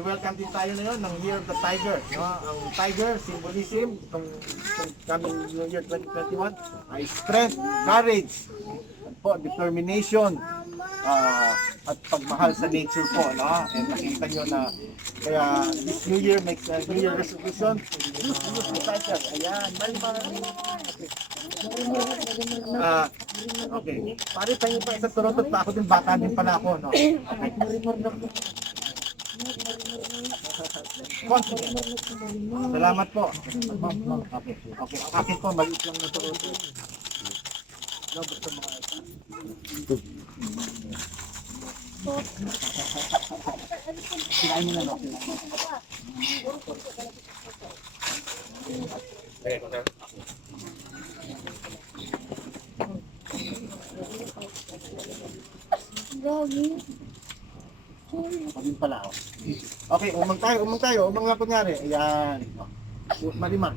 welcome din tayo ngayon ng Year of the Tiger. No? Ang Tiger, symbolism, itong coming New Year 2021, ay strength, courage, po, determination, at pagmahal sa nature po. No? And nakita nyo na, kaya this New Year makes a New Year resolution. Use the Tiger. Ayan, may mga... okay. Pare, tayo pa isa Toronto, pa ako din, bata din pala ako. No? Okay. Salamat po. Okay. Okay. Akin po, maliit lang na ito. No, basta mga... Sinain mo na, no? Pagin pala ako. Okay, umang tayo, umang nga kunyari. Ayan. Malima.